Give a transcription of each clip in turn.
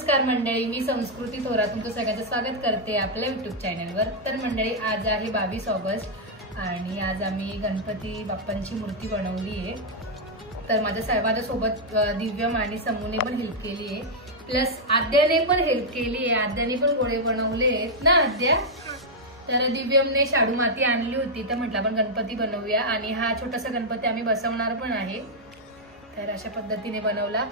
नमस्कार मंडळी, मी संस्कृती थोरात तुमचं सगळ्यांचं स्वागत करते आपल्या युट्यूब चॅनलवर। तर मंडळी, आज आहे 22 ऑगस्ट आणि आज आम्ही गणपती बाप्पांची मूर्ती बनवली आहे। तर माझ्या सोबत दिव्यम आणि समूने पण हेल्प केली आहे, प्लस आद्याने पण हेल्प केली आहे। आद्याने पण गोळे बनवले आहेत ना आद्या। तर दिव्यमने शाडू माती आणली होती, तर म्हटलं आपण गणपती बनवूया आणि हा छोटासा गणपती आम्ही बसवणार पण आहे। तर अशा पद्धतीने बनवला।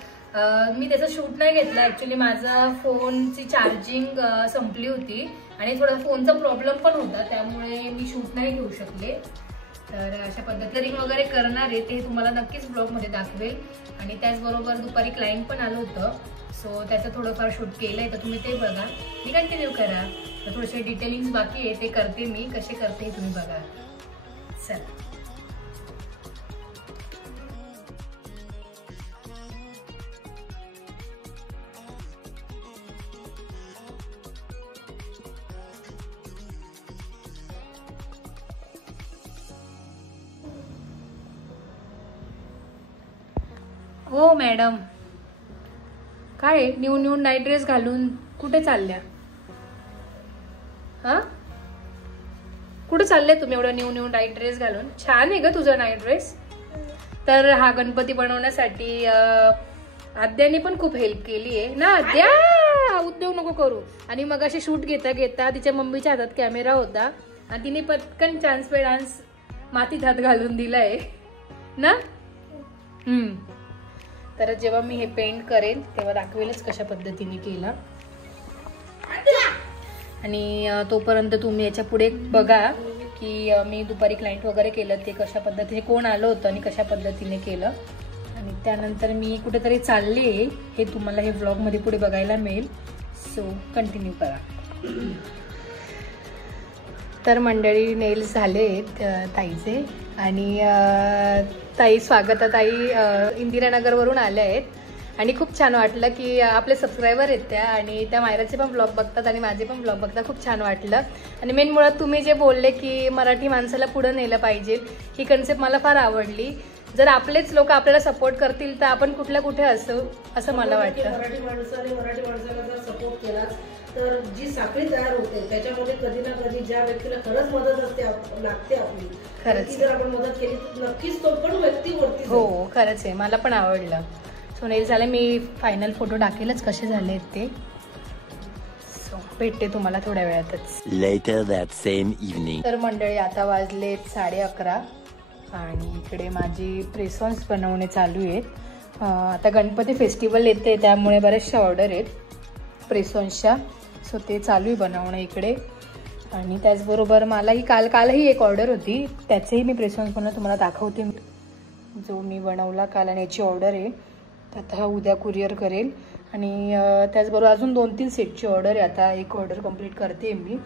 मी त्याचा शूट नाही घेतला, ऍक्च्युली माझा फोनची चार्जिंग संपली होती आणि थोडा फोनचा प्रॉब्लेम पण होता, त्यामुळे मी शूट नाही घेऊ शकले। तर अशा पद्धतीने रिंग वगैरे करणार आहे ते तुम्हाला नक्कीच ब्लॉग मध्ये दाखवेल। आणि त्याचबरोबर दुपारी क्लायंट पण आलं होतं, सो त्याचं थोडंफार शूट केलंय, तर तुम्ही ते बघा, मी कंटिन्यू करा। तर थोडेसे डिटेलिंग्स बाकी आहे, ते करते मी, कसे करते हे तुम्ही बघा। चला हो मॅडम, काय न्यू नाईट ड्रेस घालून कुठे चालल्या? हा, कुठे चालले तुम्ही एवढा न्यू नाईट ड्रेस घालून? छान आहे ग तुझा नाईट ड्रेस। तर हा गणपती बनवण्यासाठी आद्याने पण खूप हेल्प केली आहे ना आद्या, उद्योग नको करू। आणि मग अशी शूट घेता घेता तिच्या मम्मीच्या हातात कॅमेरा होता आणि तिने पटकन चान्स पे डान्स मातीत हात घालून दिलाय ना। तर जेव्हा मी हे पेंट करेन तेव्हा दाखवेलच कशा पद्धतीने केला। आणि तोपर्यंत तुम्ही याच्या पुढे बघा की मी दुपारी क्लायंट वगैरे केलं ते कशा पद्धतीने, कोण आलं होतं आणि कशा पद्धतीने केलं। आणि त्यानंतर मी कुठेतरी चालले हे तुम्हाला हे व्लॉग मध्ये पुढे बघायला मिळेल, सो कंटिन्यू करा। तर मंडळी, नेल्स झाले ताईचे आणि ताई ताई इंदिरानगर वरून आल्या आहेत आणि खूप छान वाटलं की आपले सबस्क्रायबर आहेत त्या, आणि त्या मायराचे पण ब्लॉग बघतात आणि माझे पण ब्लॉग बघतात, खूप छान वाटलं। आणि मेन मुळात तुम्ही जे बोलले की मराठी माणसाला पुढे नेलं पाहिजे, ही कन्सेप्ट मला फार आवडली। जर आपलेच लोक आपल्याला सपोर्ट करतील तर आपण कुठल्या कुठे असू, असं मला वाटतं। मराठी माणसाला जर सपोर्ट केला तर जी साखळी तयार होते त्याच्यामध्ये कधी ना कधी ज्या व्यक्तीला खरंच मदत लागते आपली, खरंच जर आपण मदत केली तर नक्कीच तो पण व्यक्ती वरती। हो खरंच आहे, मला पण आवडलं। सो नेल झाले, मी फायनल फोटो टाकेलच कसे झाले ते, सो भेटते तुम्हाला थोड्या वेळातच। Later that same evening. तर मंडळी, आता वाजले 11:30 आणि इकडे माझी प्रेसॉन्स बनवणे चालू आहेत। आता गणपती फेस्टिवल येते त्यामुळे बऱ्याचशा ऑर्डर आहेत प्रेसॉन्सच्या, सो ते चालू आहे बनवणं इकडे। आणि त्याचबरोबर मलाही कालही एक ऑर्डर होती, त्याचेही मी प्रेसॉन्स बनवून तुम्हाला दाखवते, जो मी बनवला काल, आणि याची ऑर्डर आहे, तर आता उद्या कुरिअर करेल। आणि त्याचबरोबर अजून 2-3 सेटची ऑर्डर आहे, आता एक ऑर्डर कंप्लीट करते मी।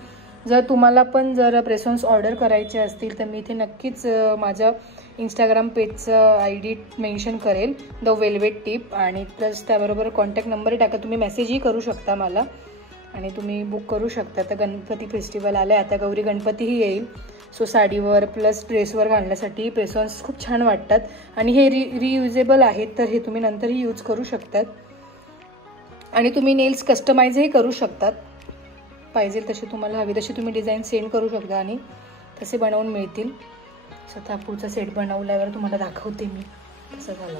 जर तुम्हाला पण जर प्रेसॉन्स ऑर्डर करायचे असतील तर मी इथे नक्कीच माझ्या इंस्टाग्राम पेजचं ID मेन्शन करेल, द वेल्वेट टिप, आणि प्लस त्याबरोबर कॉन्टॅक्ट नंबरही टाका, तुम्ही मेसेजही करू शकता मला आणि तुम्ही बुक करू शकता। तर गणपती फेस्टिवल आलं आहे, आता गौरी गणपतीही येईल, सो साडीवर प्लस ड्रेसवर घालण्यासाठी प्रेसॉन्स खूप छान वाटतात आणि हे रियुजेबल आहेत, तर हे तुम्ही नंतरही यूज करू शकतात। आणि तुम्ही नेल्स कस्टमाइजही करू शकतात, पाहिजे तशी तुम्हाला हवी तशी तुम्ही डिझाईन सेंड करू शकता आणि तसे बनवून मिळतील। स्वतः पुढचा सेट बनवल्यावर तुम्हाला दाखवते मी कसं झालं।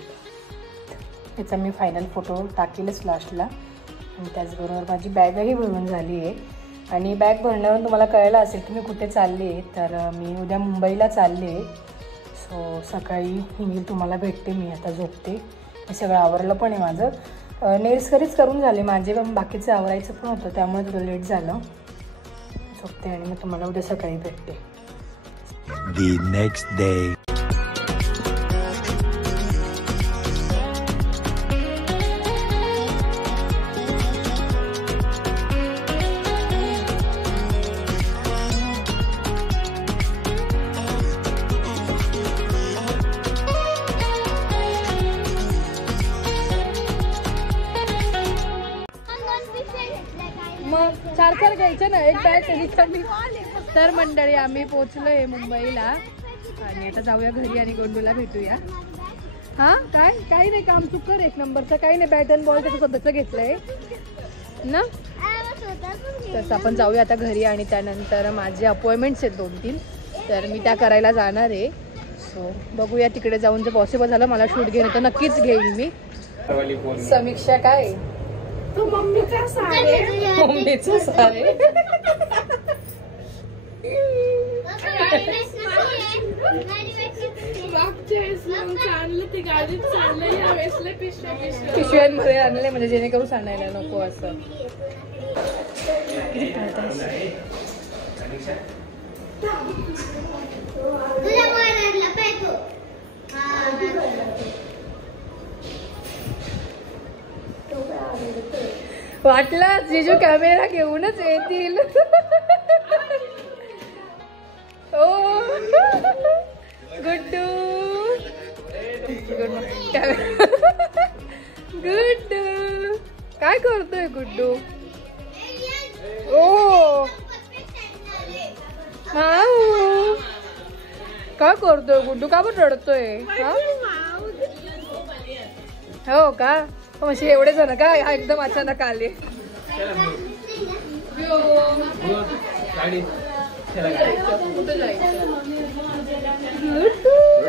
त्याचा मी फायनल फोटो टाकेलच लास्टला। आणि त्याचबरोबर माझी बॅगही भरून झाली आहे आणि बॅग भरण्यावरून तुम्हाला कळलं असेल की मी कुठे चालले, तर मी उद्या मुंबईला चालले, सो सकाळी येईल तुम्हाला भेटते। मी आता झोपते, हे सगळं आवरलं पण आहे माझं, नेल्स कधीच करून झाले माझे, पण बाकीचं आवरायचं पण होतं त्यामुळे थोडं लेट झालं। झोपते आणि मग तुम्हाला उद्या सकाळी भेटते। The next day. मग 4 घ्यायचे ना, एक बॅग कमी। तर मंडळी, आम्ही पोहोचलोय मुंबईला आणि आता जाऊया घरी आणि गोंडूला भेटूया। हा, काही नाही, काम चुकर एक नंबरचं, काही नाही, बॅट अँड बॉल त्याचं स्वतःचं घेतलंय। ना. तसं आपण जाऊया आता घरी आणि त्यानंतर माझे अपॉइंटमेंट्स आहेत 2-3, तर मी त्या करायला जाणार आहे. सो बघूया तिकडे जाऊन जर पॉसिबल झालं मला शूट घेणं तर नक्कीच घेईन मी. समीक्षा काय मम्मीचं सारे पिशव्यांमध्ये आणले म्हणजे जेणेकरून सांगायला नको असं. वाटला जिजू कॅमेरा घेऊनच येतील. ओ गुड्डू गुड्डू काय करतोय गुड्डू? ओ माऊ काय करतोय गुड्डू? का पण रडतोय? हो का? म्हणजे एवढे जण का एकदम अचानक आले?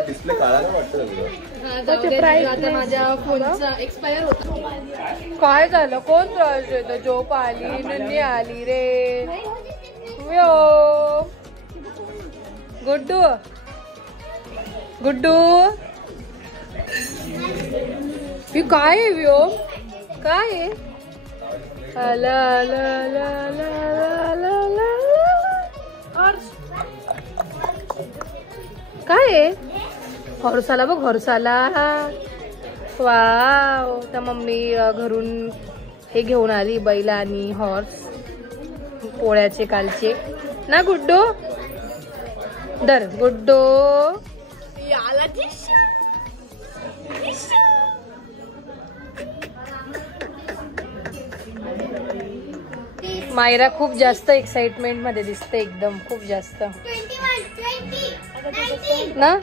डिस्प्ले काळा वाटतं. माझ्या फोनचा एक्सपायर होता. काय झालं? कोण त्रास देतो? झोप आली, नन्नी आली रे. गुड्डू गुड्डू काय आहे व्योम? काय आहे? काय आहे? हॉर्साला बघ, हॉर्साला. वाव. त्या मम्मी घरून हे घेऊन आली, बैल आणि हॉर्स पोळ्याचे कालचे ना गुड्डू. दर गुड्डू याला मायरा खूप जास्त एक्साइटमेंट मध्ये दिसते, एकदम खूप जास्त ना.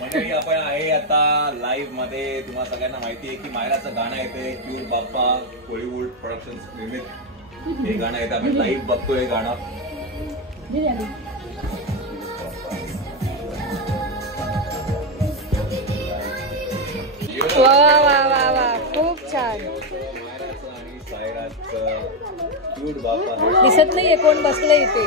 'मंडळी आपण आहे आता लाईव्ह मध्ये. तुम्हाला सगळ्यांना माहिती आहे की मायराचं गाणं येते क्यूट बाप्पा बॉलिवूड प्रोडक्शन्स निर्मित हे गाणं येतं. आपण लाईव्ह बघतोय गाणं. वा वा वा वा खूप छान. मायराचं आणि सायराचं क्यूट बाप्पा दिसत नाहीये कोण बसलं इथे.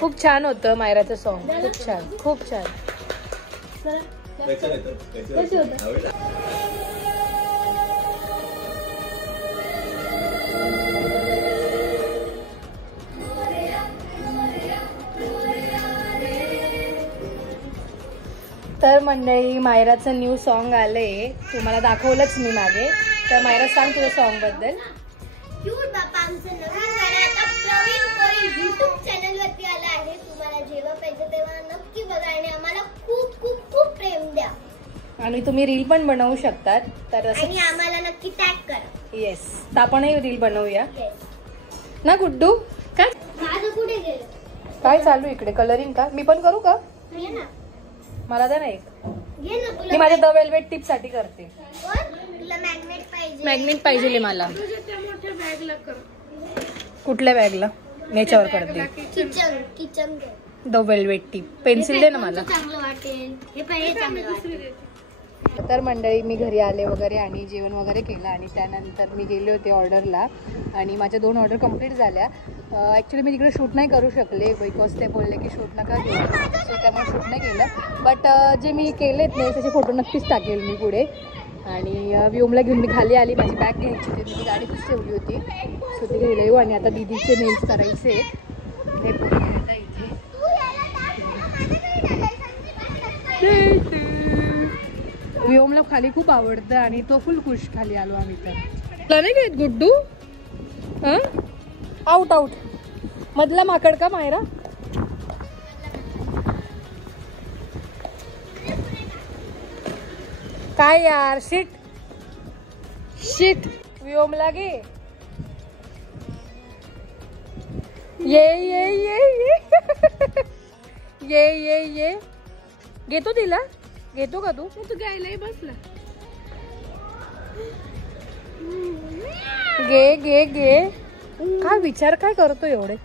खूप छान होतं मायराचं सॉन्ग. खूप छान, खूप छान. तर मंडळी मायराचं न्यू सॉन्ग आलंय, तुम्हाला दाखवलंच मी मागे. तर मायरा सांग तुझ्या सॉन्ग बद्दल. क्यूट बाप्पा आमचं नवीन गाणं आता प्रवीण कोळी YouTube चॅनल वरती आलं आहे. तुम्हाला जेव्हा पाहिजे तेव्हा नक्की बघा आणि आम्हाला खूप खूप खूप प्रेम द्या. आणि तुम्ही रील पण बनवू शकतात. तर आणि आम्हाला नक्की टॅग करा. येस, तर आपणही रील बनवूया ना गुड्डू. काय माझं कुठे गेलं? काय चालू इकडे? कलरिंग का? मी पण करू का? घे ना, मला दे ना एक. घे ना. मी माझ्या द वेल्वेट टिप साठी करते. तुला मॅग्नेट पाहिजे? मॅग्नेट पाहिजे मला. कुठल्या बॅगला? याच्यावर करते. Kitchen the velvet tip. Pencil दे ना मला. चांगलं वाटेल हे पाहिजे, चांगलं वाटेल. तर मंडळी मी घरी आले वगैरे आणि जेवण वगैरे केलं आणि त्यानंतर मी गेले होते ऑर्डरला आणि माझ्या 2 ऑर्डर कंप्लीट झाल्या. ॲक्च्युली मी तिकडे शूट नाही करू शकले बिकॉज ते बोलले की शूट नका घेऊ, सो त्यामुळे शूट नाही केलं. बट जे मी केलेत नाही त्याचे फोटो नक्कीच टाकेल मी पुढे. आणि व्योमला घेऊन मी खाली आली, माझी बॅग घ्यायची होती, मी ती गाडीतच ठेवली होती, सो ती घ्यायला येऊ. आणि आता दीदीचे नेल्स करायचे हे इथे. व्योमला खाली खूप आवडतं आणि तो फुल खुश खाली आलो आम्ही तर. तुला नाही घेत गुड्डू? Out out. मधला माकड का मायरा? काय यार, शिट शिट. व्योमला घे. ये ये ये ये ये ये ये. घेतो तिला? घेतो का तू? तू घ्यायलाही बसला. घे घे घे. काय विचार काय करतो एवढे?